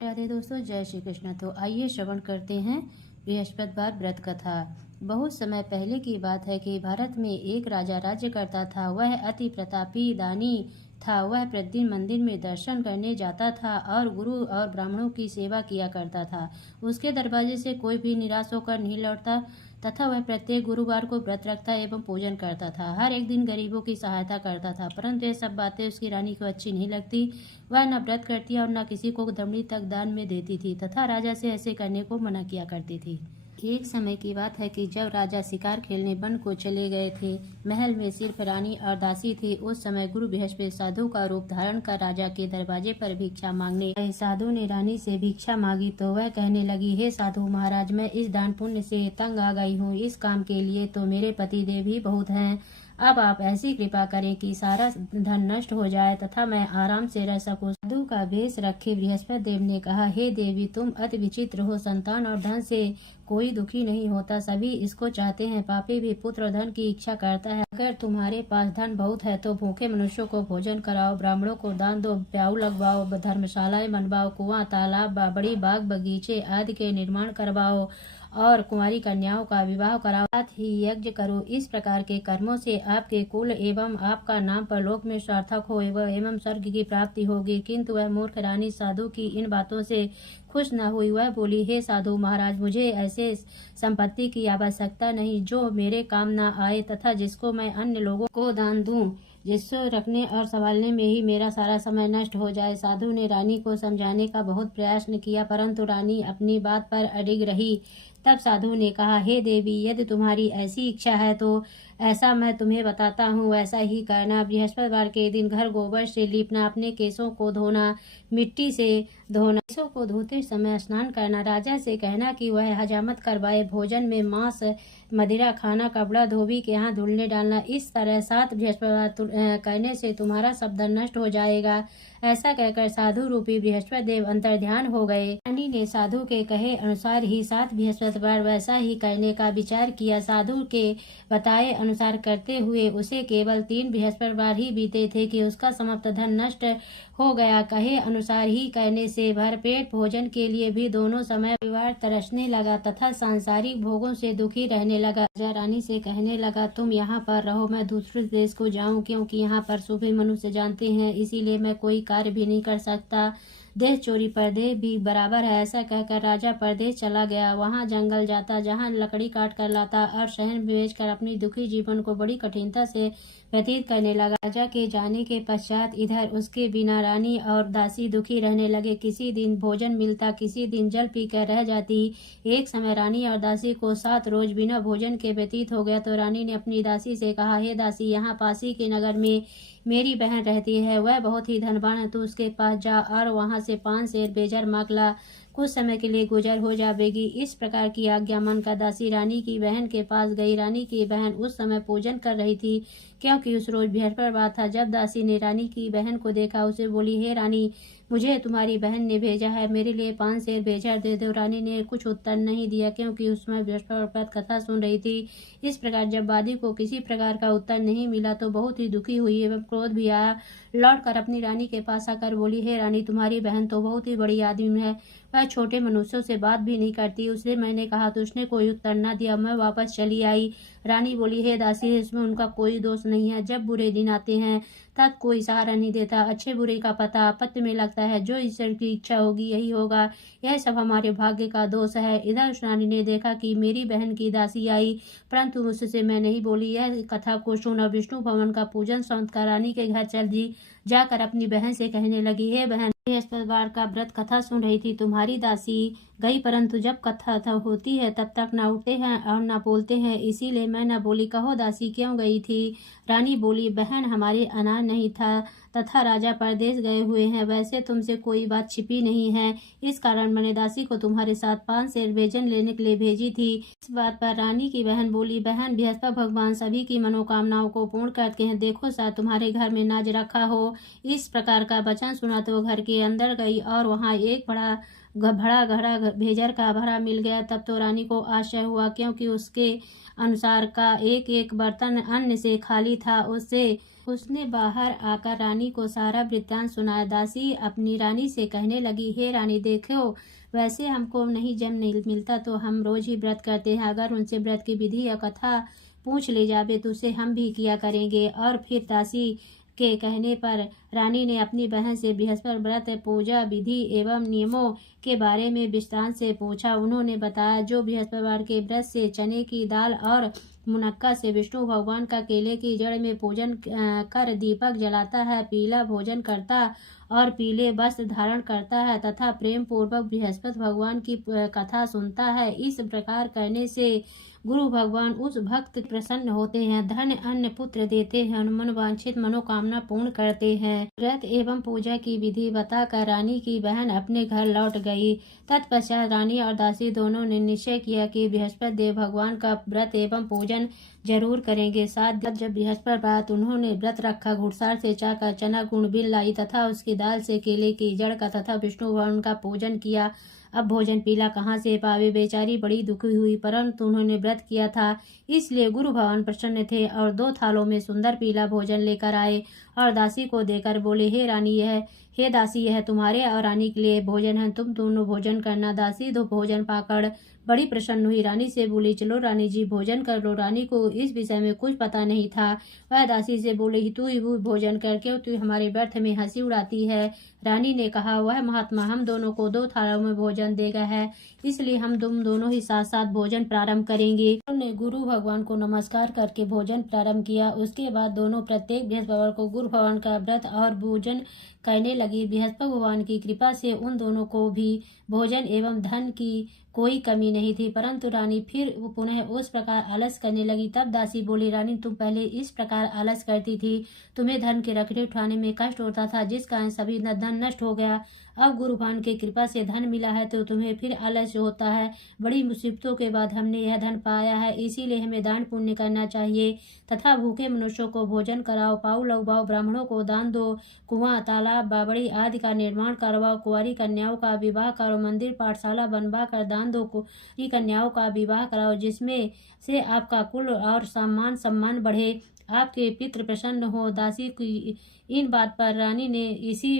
राधे दोस्तों, जय श्री कृष्ण। तो आइए श्रवण करते हैं बृहस्पतिवार व्रत कथा। बहुत समय पहले की बात है कि भारत में एक राजा राज्य करता था। वह अति प्रतापी दानी था। वह प्रतिदिन मंदिर में दर्शन करने जाता था और गुरु और ब्राह्मणों की सेवा किया करता था। उसके दरवाजे से कोई भी निराश होकर नहीं लौटता तथा वह प्रत्येक गुरुवार को व्रत रखता एवं पूजन करता था। हर एक दिन गरीबों की सहायता करता था, परंतु ये सब बातें उसकी रानी को अच्छी नहीं लगती। वह न व्रत करती और न किसी को दमड़ी तक दान में देती थी तथा राजा से ऐसे करने को मना किया करती थी। एक समय की बात है कि जब राजा शिकार खेलने वन को चले गए थे, महल में सिर्फ रानी और दासी थी। उस समय गुरु बृहस्पति साधु का रूप धारण कर राजा के दरवाजे पर भिक्षा मांगने गए। साधु ने रानी से भिक्षा मांगी तो वह कहने लगी, हे साधु महाराज, मैं इस दान पुण्य से तंग आ गई हूँ। इस काम के लिए तो मेरे पति देव ही बहुत हैं। अब आप ऐसी कृपा करें कि सारा धन नष्ट हो जाए तथा मैं आराम से रह सकूं। साधु का भेष रखे बृहस्पति देव ने कहा, हे देवी, तुम अति विचित्र हो। संतान और धन से कोई दुखी नहीं होता, सभी इसको चाहते हैं। पापी भी पुत्र और धन की इच्छा करता है। अगर तुम्हारे पास धन बहुत है तो भूखे मनुष्यों को भोजन कराओ, ब्राह्मणों को दान दो, प्याऊ लगवाओ, धर्मशालाएं बनवाओ, कुआं, तालाब, बड़ी बाग बगीचे आदि के निर्माण करवाओ और कुंवारी कन्याओं का विवाह कराओ, साथ ही यज्ञ करो। इस प्रकार के कर्मों से आपके कुल एवं आपका नाम परलोक में सार्थक हो एवं स्वर्ग की प्राप्ति होगी। किंतु वह मूर्ख रानी साधु की इन बातों से खुश न हुई। वह बोली, हे साधु महाराज, मुझे ऐसे संपत्ति की आवश्यकता नहीं जो मेरे काम न आए तथा जिसको मैं अन्य लोगों को दान दूं, जिसको रखने और संभालने में ही मेरा सारा समय नष्ट हो जाए। साधु ने रानी को समझाने का बहुत प्रयास किया, परंतु रानी अपनी बात पर अडिग रही। तब साधु ने कहा, हे देवी, यदि तुम्हारी ऐसी इच्छा है तो ऐसा मैं तुम्हें बताता हूँ, वैसा ही करना। बृहस्पतिवार के दिन घर गोबर से लीपना, अपने केसों को धोना, मिट्टी से धोना, केसों को धोते समय स्नान करना, राजा से कहना कि वह हजामत करवाए, भोजन में मांस मदिरा खाना, कपड़ा धोबी के यहाँ धुलने डालना। इस तरह 7 बृहस्पतिवार करने से तुम्हारा सब धन नष्ट हो जाएगा। ऐसा कहकर साधु रूपी बृहस्पति देव अंतर्ध्यान हो गए। रानी ने साधु के कहे अनुसार ही 7 बृहस्पतिवार वैसा ही करने का विचार किया। साधु के बताए अनुसार करते हुए उसे केवल 3 बृहस्पतिवार ही बीते थे कि उसका समस्त धन नष्ट हो गया। कहे अनुसार ही करने से भरपेट भोजन के लिए भी दोनों समय परिवार तरसने लगा तथा सांसारिक भोगों से दुखी रहने लगा। राजा रानी से कहने लगा, तुम यहाँ पर रहो, मैं दूसरे देश को जाऊं, क्योंकि यहाँ पर सभी मनुष्य जानते हैं, इसीलिए मैं कोई कार्य भी नहीं कर सकता। देश चोरी परदेश भी बराबर है। ऐसा कहकर राजा परदेश चला गया। वहाँ जंगल जाता, जहाँ लकड़ी काट कर लाता और शहर बेच कर अपनी दुखी जीवन को बड़ी कठिनता से व्यतीत करने लगा। राजा के जाने के पश्चात इधर उसके बिना रानी और दासी दुखी रहने लगे। किसी दिन भोजन मिलता, किसी दिन जल पी कर रह जाती। एक समय रानी और दासी को 7 रोज बिना भोजन के व्यतीत हो गया तो रानी ने अपनी दासी से कहा, हे दासी, यहाँ पासी के नगर में मेरी बहन रहती है, वह बहुत ही धनवान है। तू उसके पास जा और वहां से 5 सेर बेजर मांग ला, कुछ समय के लिए गुजर हो जाएगी। इस प्रकार की आज्ञा मानकर दासी रानी की बहन के पास गई। रानी की बहन उस समय पूजन कर रही थी, क्योंकि उस रोज बृहस्पतिवार था। जब दासी ने रानी की बहन को देखा, उसे बोली, हे रानी, मुझे तुम्हारी बहन ने भेजा है, मेरे लिए 5 सेर बेजर दे दो। रानी ने कुछ उत्तर नहीं दिया, क्योंकि उसमें बृहस्पतिवार कथा सुन रही थी। इस प्रकार जब वादी को किसी प्रकार का उत्तर नहीं मिला तो बहुत ही दुखी हुई एवं क्रोध भी आया। लौट कर अपनी रानी के पास आकर बोली, हे रानी, तुम्हारी बहन तो बहुत ही बड़ी आदमी है, वह छोटे मनुष्यों से बात भी नहीं करती। उसे मैंने कहा तो उसने कोई उत्तर न दिया, मैं वापस चली आई। रानी बोली, हे दासी, इसमें उनका कोई दोष नहीं है। जब बुरे दिन आते हैं तब कोई सहारा नहीं देता, अच्छे बुरे का पता आपत्ति में लगता है। जो ईश्वर की इच्छा होगी यही होगा, यह सब हमारे भाग्य का दोष है। इधर उस रानी ने देखा कि मेरी बहन की दासी आई, परंतु उससे मैं नहीं बोली। यह कथा को सुन विष्णु भवन का पूजन समाप्त कर रानी के घर चल दी। जाकर अपनी बहन से कहने लगी, हे बहन, बृहस्पतिवार का व्रत कथा सुन रही थी, तुम्हारी दासी गई, परंतु जब कथा होती है तब तक न उठते हैं और न बोलते हैं, इसीलिए मैं न बोली। कहो दासी, क्यों गई थी? रानी बोली, बहन, हमारे अनाज नहीं था तथा राजा परदेश गए हुए हैं। वैसे तुमसे कोई बात छिपी नहीं है, इस कारण मैंने दासी को तुम्हारे साथ 5 सेर बेजन लेने के लिए भेजी थी। इस बात पर रानी की बहन बोली, बहन, बृहस्पति भगवान सभी की मनोकामनाओं को पूर्ण करते हैं। देखो शायद तुम्हारे घर में नाज रखा हो, इस प्रकार का वचन सुना तो घर के अंदर गई और वहाँ एक बड़ा घड़ा भेजर का भरा मिल गया। तब तो रानी को आश्चर्य हुआ, क्योंकि उसके अनुसार का एक एक बर्तन अन्न से खाली था। उसने बाहर आकर रानी को सारा वृत्तांत सुनाया। दासी अपनी रानी से कहने लगी, हे रानी, देखो, वैसे हमको नहीं जम नहीं मिलता तो हम रोज ही व्रत करते हैं। अगर उनसे व्रत की विधि या कथा पूछ ले जावे तो उसे हम भी किया करेंगे। और फिर दासी के कहने पर रानी ने अपनी बहन से बृहस्पति व्रत पूजा विधि एवं नियमों के बारे में विस्तार से पूछा। उन्होंने बताया, जो बृहस्पतिवार के व्रत से चने की दाल और मुनक्का से विष्णु भगवान का केले की जड़ में पूजन कर दीपक जलाता है, पीला भोजन करता और पीले वस्त्र धारण करता है तथा प्रेम पूर्वक बृहस्पति भगवान की कथा सुनता है, इस प्रकार करने से गुरु भगवान उस भक्त प्रसन्न होते हैं, धन अन्न पुत्र देते हैं, मनोवांछित मनोकामना पूर्ण करते हैं। व्रत एवं पूजा की विधि बताकर रानी की बहन अपने घर लौट गई। तत्पश्चात रानी और दासी दोनों ने निश्चय किया कि बृहस्पति देव भगवान का व्रत एवं पूजन जरूर करेंगे। साथ दिन जब बृहस्पतिवार उन्होंने व्रत रखा, घुड़सार से चाकर चना गुण बिल लाई तथा उसकी दाल से केले की जड़ का तथा विष्णु भगवान का पूजन किया। अब भोजन पीला कहाँ से पावे, बेचारी बड़ी दुखी हुई, परंतु उन्होंने व्रत किया था इसलिए गुरु भगवान प्रसन्न थे और 2 थालों में सुंदर पीला भोजन लेकर आए और दासी को देकर बोले, हे दासी, यह तुम्हारे और रानी के लिए भोजन है, तुम दोनों भोजन करना। दासी दो भोजन पाकर बड़ी प्रसन्न हुई, रानी से बोली, चलो रानी जी भोजन कर लो। रानी को इस विषय में कुछ पता नहीं था। वह दासी से बोली, तू ही भोजन करके तू हमारे व्यर्थ में हंसी उड़ाती है। रानी ने कहा, वह महात्मा हम दोनों को 2 थालों में भोजन देगा है, इसलिए हम तुम दोनों ही साथ साथ भोजन प्रारंभ करेंगे। उन्होंने गुरु भगवान को नमस्कार करके भोजन प्रारंभ किया। उसके बाद दोनों प्रत्येक बृहस्पतिवार को गुरु भगवान का व्रत और भोजन करने लगी। बृहस्पति भगवान की कृपा से उन दोनों को भी भोजन एवं धन की कोई कमी नहीं थी, परंतु रानी फिर पुनः उस प्रकार आलस करने लगी। तब दासी बोली, रानी, तुम पहले इस प्रकार आलस करती थी, तुम्हें धन के रखने उठाने में कष्ट होता था, जिस कारण सभी धन नष्ट हो गया। अब गुरु भगवान की कृपा से धन मिला है तो तुम्हें फिर आलस्य होता है। बड़ी मुसीबतों के बाद हमने यह धन पाया है, इसीलिए हमें दान पुण्य करना चाहिए तथा भूखे मनुष्यों को भोजन कराओ, पाऊ लगवाओ, ब्राह्मणों को दान दो, कुआं तालाब बावड़ी आदि का निर्माण करवाओ, कुंवारी कन्याओं का विवाह करो, मंदिर पाठशाला बनवा कर दान दो, कुंवारी कन्याओं का विवाह कराओ, जिसमें से आपका कुल और सम्मान बढ़े, आपके पितृ प्रसन्न हो। दासी की इन बात पर रानी ने इसी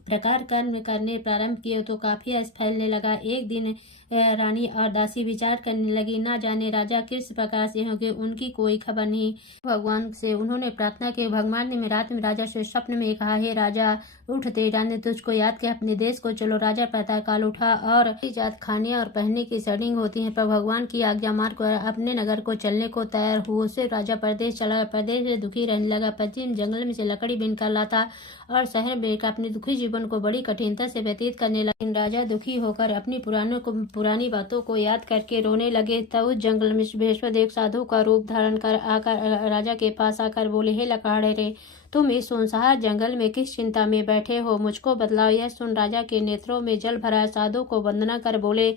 प्रकार कर्म करने प्रारंभ किए तो काफी यश फैलने लगा। एक दिन रानी और दासी विचार करने लगी, ना जाने राजा किस प्रकार से होंगे, उनकी कोई खबर नहीं। भगवान से उन्होंने प्रार्थना की। भगवान ने रात में राजा से स्वप्न में कहा, हे राजा, उठते रानी तुझको याद के अपने देश को चलो। राजा प्रातः काल उठा और जात खाने और पहनने की शर्टिंग होती है, पर भगवान की आज्ञा मानकर अपने नगर को चलने को तैयार हुआ। उससे राजा प्रदेश चला, प्रदेश में दुखी रहने लगा। पश्चिम जंगल में से लकड़ी बिनकर लाता और शहर में अपने दुखी जीवन को बड़ी कठिनता से व्यतीत करने लगा। राजा दुखी होकर अपनी पुरानी बातों को याद करके रोने लगे। तब उस जंगल में बृहस्पति एक साधु का रूप धारण कर आकर राजा के पास आकर बोले, हे लकाड़े रे, तुम इस सुनसान जंगल में किस चिंता में बैठे हो, मुझको बतलाओ। यह सुन राजा के नेत्रों में जल भरा। साधु को वंदना कर बोले,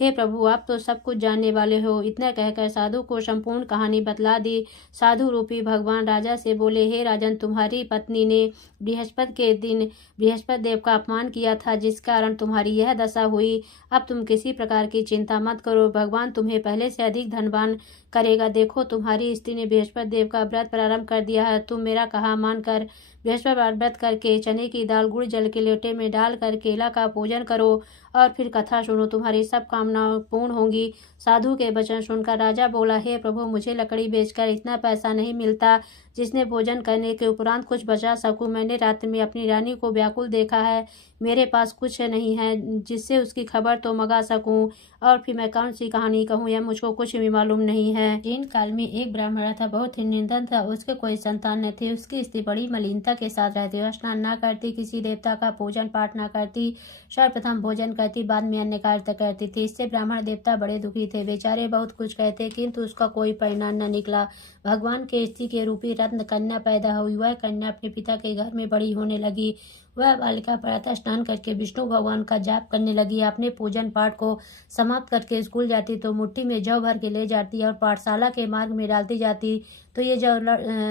हे प्रभु, आप तो सब कुछ जानने वाले हो। इतना कहकर साधु को संपूर्ण कहानी बतला दी। साधु रूपी भगवान राजा से बोले, हे राजन, तुम्हारी पत्नी ने बृहस्पति के दिन बृहस्पति देव का अपमान किया था, जिस कारण तुम्हारी यह दशा हुई। अब तुम किसी प्रकार की चिंता मत करो, भगवान तुम्हें पहले से अधिक धनवान करेगा। देखो, तुम्हारी स्त्री ने बृहस्पति देव का व्रत प्रारंभ कर दिया है। तुम मेरा कहा मानकर बृहस्पतिवार व्रत करके चने की दाल गुड़ जल के लोटे में डालकर केला का पूजन करो और फिर कथा सुनो, तुम्हारी सब कामनाएं पूर्ण होंगी। साधु के वचन सुनकर राजा बोला, हे प्रभु, मुझे लकड़ी बेचकर इतना पैसा नहीं मिलता जिसने भोजन करने के उपरांत कुछ बचा सकूं। मैंने रात्रि में अपनी रानी को व्याकुल देखा है, मेरे पास कुछ नहीं है जिससे उसकी खबर तो मंगा सकूं, और फिर मैं कौन सी कहानी कहूँ, यह मुझको कुछ भी मालूम नहीं है। जीन काल में एक ब्राह्मण था, बहुत ही निर्धन था, उसके कोई संतान न थे। उसकी स्त्री बड़ी मलिनता के साथ रहती, स्नान न करती, किसी देवता का पूजन पाठ न करती, सर्वप्रथम भोजन करती, बाद में अन्य कार्य करती थी। इससे ब्राह्मण देवता बड़े दुखी थे, बेचारे बहुत कुछ कहते किंतु उसका कोई परिणाम न निकला। भगवान के स्त्री के रूपी रत्न कन्या पैदा हुई। वह कन्या अपने पिता के घर में बड़ी होने लगी। वह बालिका प्रातः स्नान करके विष्णु भगवान का जाप करने लगी। अपने पूजन पाठ को समाप्त करके स्कूल जाती तो मुट्ठी में जौ भर के ले जाती और पाठशाला के मार्ग में डालती जाती तो ये जौ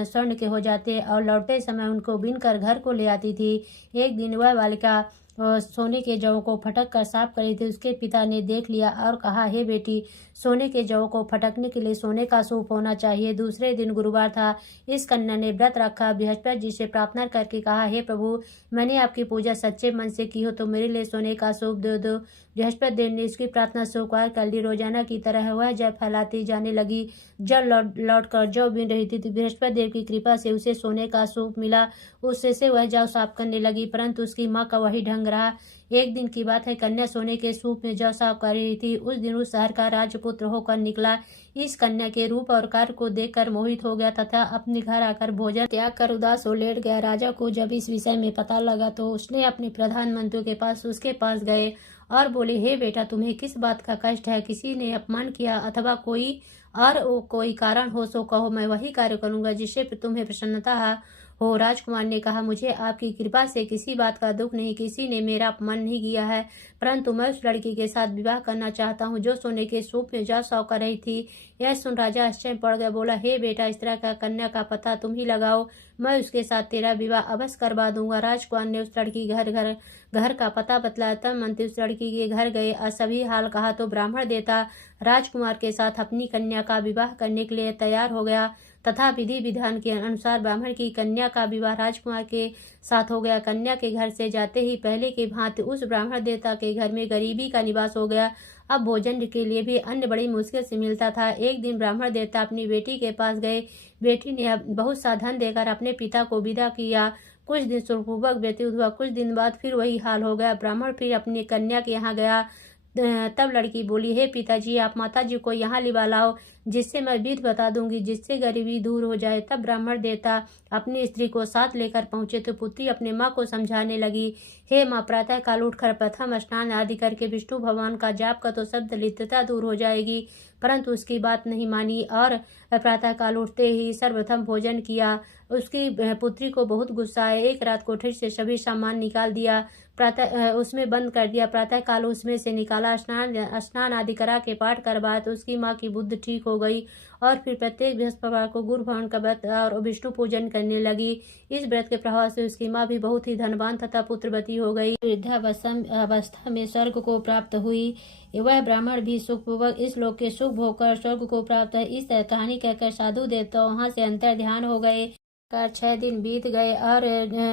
स्वर्ण के हो जाते और लौटते समय उनको बीनकर घर को ले आती थी। एक दिन वह बालिका सोने के जौ को फटक कर साफ करी थी। उसके पिता ने देख लिया और कहा, हे बेटी, सोने के जौ को फटकने के लिए सोने का सूप होना चाहिए। दूसरे दिन गुरुवार था। इस कन्या ने व्रत रखा। बृहस्पति जी से प्रार्थना करके कहा, हे प्रभु, मैंने आपकी पूजा सच्चे मन से की हो तो मेरे लिए सोने का सूप दे दो। बृहस्पति देव ने उसकी प्रार्थना स्वीकार कर ली। रोजाना की तरह वह जब फैलाती जाने लगी। जब लौट कर जौ बीन रही थी तो बृहस्पति देव की कृपा से उसे सोने का सूप मिला। उससे से वह जौ साफ करने लगी, परंतु उसकी माँ का वही ढंग रहा। एक दिन की बात है, कन्या सोने के सूप में जौ साफ कर रही थी। उस दिन उस शहर का राजपुत्र होकर निकला। इस कन्या के रूप और कार्य को देखकर मोहित हो गया तथा अपने घर आकर भोजन त्याग कर उदास हो लेट गया। राजा को जब इस विषय में पता लगा तो उसने अपने प्रधानमंत्री के पास उसके पास गए और बोले, हे बेटा, तुम्हें किस बात का कष्ट है? किसी ने अपमान किया अथवा कोई कारण हो सो कहो, मैं वही कार्य करूंगा जिससे तुम्हें प्रसन्नता हो। राजकुमार ने कहा, मुझे आपकी कृपा से किसी बात का दुख नहीं, किसी ने मेरा अपमान नहीं किया है, परंतु मैं उस लड़की के साथ विवाह करना चाहता हूँ जो सोने के सूप में जौ साफ कर रही थी। यह सुन राजा आश्चर्य पड़ गया। बोला, हे बेटा, इस तरह का कन्या का पता तुम ही लगाओ, मैं उसके साथ तेरा विवाह अवश्य करवा दूंगा। राजकुमार ने उस लड़की घर का पता बतलाया। तब मंत्री उस लड़की के घर गए और सभी हाल कहा तो ब्राह्मण देवता राजकुमार के साथ अपनी कन्या का विवाह करने के लिए तैयार हो गया तथा विधि विधान के अनुसार ब्राह्मण की कन्या का विवाह राजकुमार के साथ हो गया। कन्या के घर से जाते ही पहले के भांति उस ब्राह्मण देवता के घर में गरीबी का निवास हो गया। अब भोजन के लिए भी अन्न बड़ी मुश्किल से मिलता था। एक दिन ब्राह्मण देवता अपनी बेटी के पास गए। बेटी ने बहुत सा धन देकर अपने पिता को विदा किया। कुछ दिन सुखपूर्वक व्यतीत हुआ। कुछ दिन बाद फिर वही हाल हो गया। ब्राह्मण फिर अपनी कन्या के यहाँ गया। तब लड़की बोली, हे पिताजी, आप माताजी को यहाँ लिवा लाओ, जिससे मैं विधि बता दूंगी, जिससे गरीबी दूर हो जाए। तब ब्राह्मण देवता अपनी स्त्री को साथ लेकर पहुंचे तो पुत्री अपने माँ को समझाने लगी, हे माँ, प्रातः काल उठकर प्रथम स्नान आदि करके विष्णु भगवान का जाप कर तो सब दरिद्रता दूर हो जाएगी। परंतु उसकी बात नहीं मानी और प्रातः काल उठते ही सर्वप्रथम भोजन किया। उसकी पुत्री को बहुत गुस्सा आया। एक रात कोठरी से सभी सामान निकाल दिया, प्रातः उसमें बंद कर दिया। प्रातः काल उसमें से निकाला, स्नान आदि करा के पाठ करवाया तो उसकी माँ की बुद्धि ठीक हो गई और फिर प्रत्येक बृहस्पतिवार को गुरु भवन का व्रत और विष्णु पूजन करने लगी। इस व्रत के प्रभाव से उसकी माँ भी बहुत ही धनवान तथा पुत्रवती हो गई। वृद्धावस्था में स्वर्ग को प्राप्त हुई। वह ब्राह्मण भी सुखपूर्वक इस लोक के सुख भोगकर स्वर्ग को प्राप्त है। इस तरह कहानी कहकर साधु देवता वहां से अंतर ध्यान हो गए। 6 दिन बीत गए और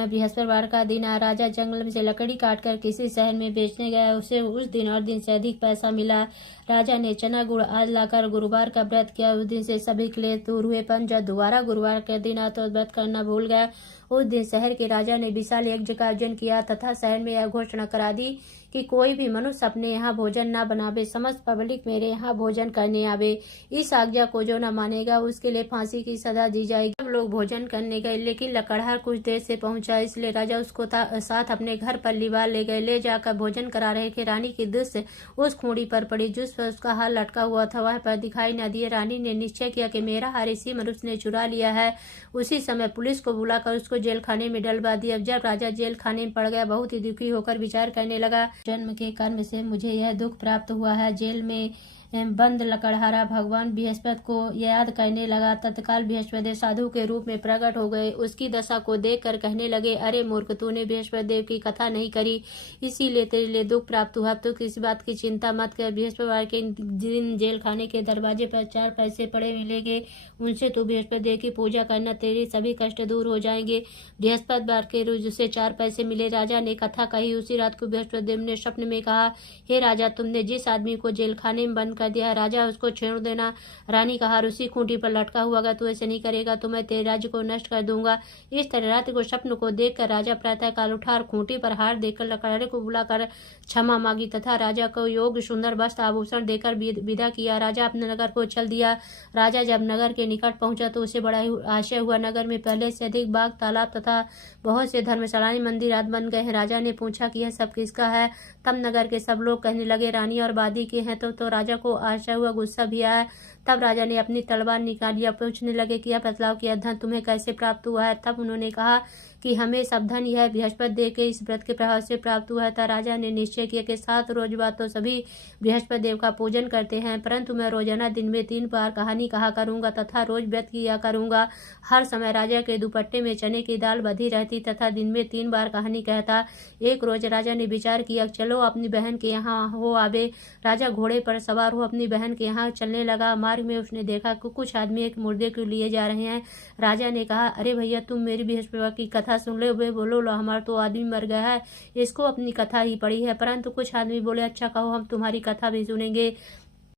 बृहस्पतिवार का दिन आया। राजा जंगल से लकड़ी काटकर किसी शहर में बेचने गया। उसे उस दिन और दिन से अधिक पैसा मिला। राजा ने चना गुड़ आदि लाकर गुरुवार का व्रत किया। उस दिन से सभी क्लेश दूर हुए, पर जब दोबारा गुरुवार के दिन आया तो व्रत करना भूल गया। उस दिन शहर के राजा ने विशाल यज्ञ का आयोजन किया तथा शहर में यह घोषणा करा दी कि कोई भी मनुष्य अपने यहाँ भोजन न बनावे, समस्त पब्लिक मेरे यहाँ भोजन करने आवे। इस आज्ञा को जो न मानेगा उसके लिए फांसी की सजा दी जाएगी। सब लोग भोजन करने गए, लेकिन लकड़हार कुछ देर से पहुंचा, इसलिए राजा उसको साथ अपने घर पर लिवा ले गए। ले जाकर भोजन करा रहे थे। रानी की दृष्टि उस खूंटी पर पड़ी जिस पर उसका हार लटका हुआ था। वह पर दिखाई न दिए। रानी ने निश्चय किया कि मेरा हार इसी मनुष्य ने चुरा लिया है। उसी समय पुलिस को बुलाकर उसको जेल खाने में डलवा दिया। जब राजा जेल खाने में पड़ गया, बहुत ही दुखी होकर विचार करने लगा, जन्म के कर्म से मुझे यह दुख प्राप्त हुआ है। जेल में बंद लकड़हारा भगवान बृहस्पति को याद करने लगा। तत्काल बृहस्पति साधु के रूप में प्रकट हो गए। उसकी दशा को देखकर कहने लगे, अरे मूर्ख, तूने बृहस्पति देव की कथा नहीं करी, इसीलिए तेरे लिए दुख प्राप्त हुआ। तो किसी बात की चिंता मत कर। बृहस्पतिवार के दिन जेल खाने के दरवाजे पर 4 पैसे पड़े मिलेंगे, उनसे तू बृहस्पति देव की पूजा करना, तेरे सभी कष्ट दूर हो जाएंगे। बृहस्पतिवार के रोज उसे 4 पैसे मिले। राजा ने कथा कही। उसी रात को बृहस्पति देव ने स्वप्न में कहा, हे राजा, तुमने जिस आदमी को जेल खाने में बंद कर दिया, राजा उसको छेड़ देना। रानी का हार उसी खूंटी पर लटका हुआ, अगर तू ऐसे नहीं करेगा तो मैं तेरे राज्य को नष्ट कर दूंगा। इस तरह रात को स्वप्न को देखकर राजा प्रातः काल उठा और खूंटी पर हार देकर लकड़हारे को बुलाकर क्षमा मांगी तथा राजा को योग्य सुंदर वस्त्र आभूषण देकर विदा किया। राजा अपने नगर को चल दिया। राजा जब नगर के निकट पहुंचा तो उसे बड़ा आश्चर्य हुआ। नगर में पहले से अधिक बाग, तालाब तथा बहुत से धर्मशालाएं, मंदिर आदि बन गए हैं। राजा ने पूछा कि यह सब किसका है? तब नगर के सब लोग कहने लगे, रानी और बादी के हैं। तो राजा को आश्चर्य हुआ, गुस्सा भी आया। तब राजा ने अपनी तलवार निकाली और पूछने लगे कि यह बतलाओ कि यह धन तुम्हें कैसे प्राप्त हुआ है? तब उन्होंने कहा कि हमें सब धन यह बृहस्पति देव के इस व्रत के प्रभाव से प्राप्त हुआ था। राजा ने निश्चय किया कि 7 रोज बाद तो सभी बृहस्पति देव का पूजन करते हैं, परंतु मैं रोजाना दिन में 3 बार कहानी कहा करूंगा तथा रोज व्रत किया करूंगा। हर समय राजा के दुपट्टे में चने की दाल बधी रहती तथा दिन में 3 बार कहानी कहता। एक रोज राजा ने विचार किया, चलो अपनी बहन के यहाँ हो आवे। राजा घोड़े पर सवार हो अपनी बहन के यहाँ चलने लगा। मार्ग में उसने देखा कि कुछ आदमी एक मुर्दे को लिए जा रहे हैं। राजा ने कहा, अरे भैया, तुम मेरी बृहस्पति की कथा सुन ले। वे बोलो, लो हमारा तो आदमी मर गया है, इसको अपनी कथा ही पड़ी है। परंतु कुछ आदमी बोले, अच्छा कहो, हम तुम्हारी कथा भी सुनेंगे।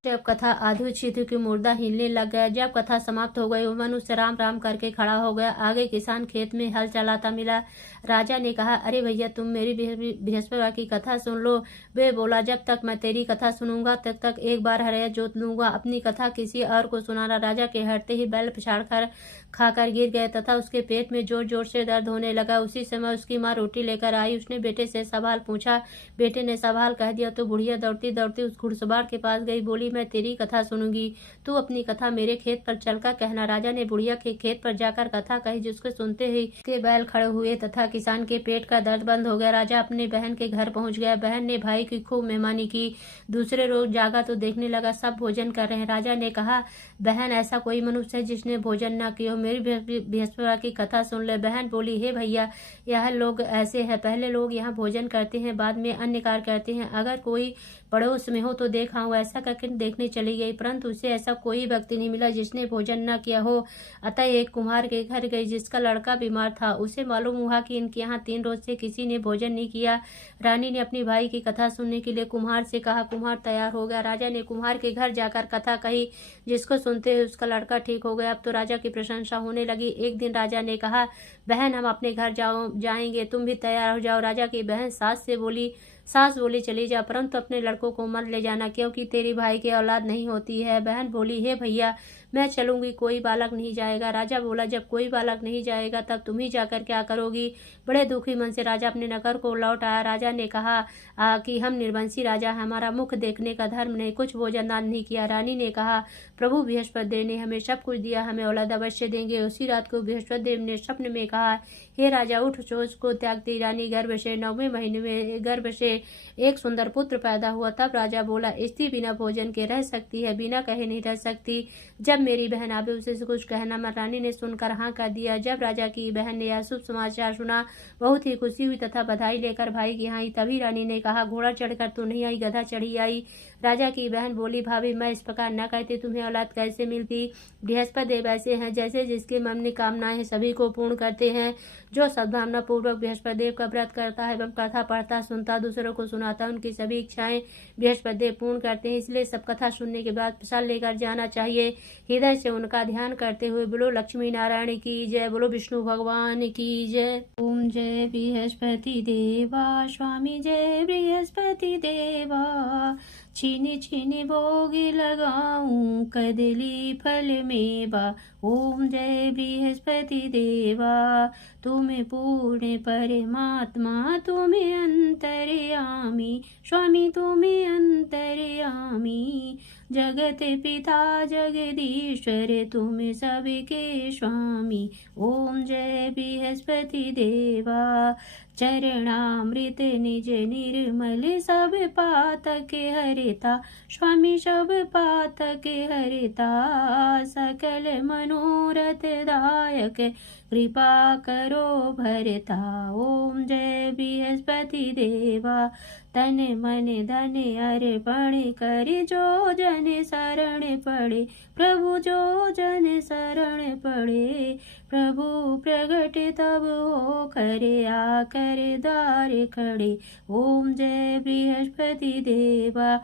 जब कथा आधी हुई थी कि मुर्दा हिलने लग गया। जब कथा समाप्त हो गई, मनुष्य राम राम करके खड़ा हो गया। आगे किसान खेत में हल चलाता मिला। राजा ने कहा, अरे भैया, तुम मेरी बृहस्पति की कथा सुन लो। वे बोला, जब तक मैं तेरी कथा सुनूंगा तब तक एक बार हरया जोत लूंगा, अपनी कथा किसी और को सुनाना। राजा के हटते ही बैल पछाड़ कर खाकर गिर गए तथा उसके पेट में जोर जोर से दर्द होने लगा। उसी समय उसकी माँ रोटी लेकर आई। उसने बेटे से सवाल पूछा। बेटे ने सवाल कह दिया तो बुढ़िया दौड़ती दौड़ती उस घुड़सवार के पास गई। बोली, मैं तेरी कथा सुनूंगी, तू अपनी कथा मेरे खेत पर चलकर कहना। राजा ने बुढ़िया के खेत पर जाकर कथा कही, जिसको सुनते ही के बैल खड़े हुए तथा किसान के पेट का दर्द बंद हो गया। राजा अपने बहन के घर पहुंच गया। बहन ने भाई की खूब मेहमानी की। दूसरे रोज जागा तो देखने लगा सब भोजन कर रहे हैं। राजा ने कहा, बहन, ऐसा कोई मनुष्य है जिसने भोजन न किया हो, मेरी बृहस्पति की कथा सुन ले। बहन बोली, हे भैया, यह लोग ऐसे हैं, पहले लोग यहाँ भोजन करते हैं, बाद में अन्य कार्य करते हैं। अगर कोई पड़ोस में हो तो देखा हूँ। ऐसा करके देखने चली गई, परंतु उसे ऐसा कोई व्यक्ति नहीं मिला जिसने भोजन न किया हो। अतः एक कुम्हार के घर गई जिसका लड़का बीमार था। उसे मालूम हुआ कि इनके यहाँ 3 रोज से किसी ने भोजन नहीं किया। रानी ने अपनी भाई की कथा सुनने के लिए कुम्हार से कहा। कुम्हार तैयार हो गया। राजा ने कुम्हार के घर जाकर कथा कही, जिसको सुनते हुए उसका लड़का ठीक हो गया। अब तो राजा की प्रशंसा होने लगी। एक दिन राजा ने कहा, बहन, हम अपने घर जाएंगे, तुम भी तैयार हो जाओ। राजा की बहन सास बोली, चली जा, परंतु अपने लड़कों को मत ले जाना, क्योंकि तेरी भाई की औलाद नहीं होती है। बहन बोली, हे भैया, मैं चलूंगी, कोई बालक नहीं जाएगा। राजा बोला, जब कोई बालक नहीं जाएगा तब तुम ही जाकर क्या करोगी। बड़े दुखी मन से राजा अपने नगर को लौट आया। राजा ने कहा कि हम निर्वंशी राजा, हमारा मुख देखने का धर्म नहीं, कुछ भोजन दान नहीं किया। रानी ने कहा, प्रभु बृहस्पति देव ने हमें सब कुछ दिया, हमें औलाद अवश्य देंगे। उसी रात को बृहस्पति देव ने स्वप्न में कहा, हे राजा, उठ, सोच को त्यागती रानी गर्भ से 9वें महीने में गर्भ से एक सुंदर पुत्र पैदा हुआ। तब राजा बोला, स्त्री बिना भोजन के रह सकती है, बिना कहे नहीं रह सकती। जब मेरी बहन आवे उसे कुछ कहना मत। रानी ने सुनकर हाँ कर दिया। जब राजा की बहन ने यह शुभ समाचार सुना, बहुत ही खुशी हुई तथा बधाई लेकर भाई की यहाँ आई। तभी रानी ने कहा, घोड़ा चढ़कर तू नहीं आई, गधा चढ़ी आई। राजा की बहन बोली, भाभी, मैं इस प्रकार न कहती, तुम्हें औलाद कैसे मिलती। बृहस्पति देव ऐसे हैं जैसे जिसके मन में कामनाएं सभी को पूर्ण करते हैं। जो सद्भावना पूर्वक बृहस्पति देव का व्रत करता है एवं कथा पढ़ता, सुनता, दूसरों को सुनाता, उनकी सभी इच्छाएं बृहस्पति देव पूर्ण करते हैं। इसलिए सब कथा सुनने के बाद प्रसाद लेकर जाना चाहिए। हृदय से उनका ध्यान करते हुए बोलो लक्ष्मी नारायण की जय, बोलो विष्णु भगवान की जय। ओम जय बृहस्पति देवा, स्वामी जय बृहस्पति देवा। छीनी छीनी भोग लगाऊं, कदली फल मेवा। ओम जय बृहस्पति देवा, तुम्हें पूर्ण परमात्मा, तुम्हें अंतर्यामी, स्वामी तुम्हें अंतर्यामी। जगत पिता जगदीश्वर, तुम सबके स्वामी। ओम जय बृहस्पति देवा। चरणामृत निज निर्मल, सब पातक हरिता, स्वामी सब पातक हरिता। सकल मनोरथ दायक, कृपा करो भरता। ओम जय बृहस्पति देवा। तन मन धन अर्पण कर, जो जन शरण पड़े, प्रभु जो जन शरण पड़े। प्रभु प्रगट तब हो करे, आकर द्वार खड़े। ओम जय बृहस्पति देवा।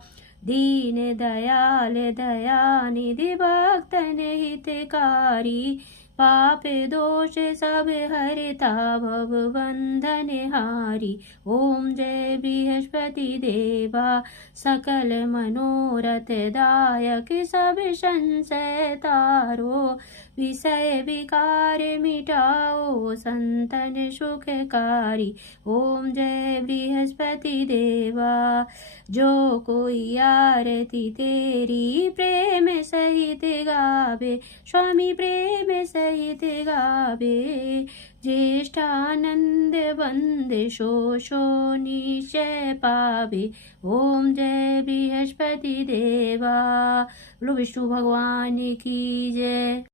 दीन दयाल दयानिधि, भक्तन हितकारी, पाप दोष सब हरता, भव बंधन हारी। ओम जय बृहस्पति देवा। सकल मनोरथ दायक, सब संशय तारो, विषय विकार मिटाओ संतन सुखकारी। ओम जय बृहस्पति देवा। जो कोई आरती तेरी प्रेम सहित गावे, स्वामी प्रेम सहित गावे। ज्येष्ठानंद वंदे शो शो निश्चय पावे। ओम जय बृहस्पति देवा। बोलो विष्णु भगवान की जय।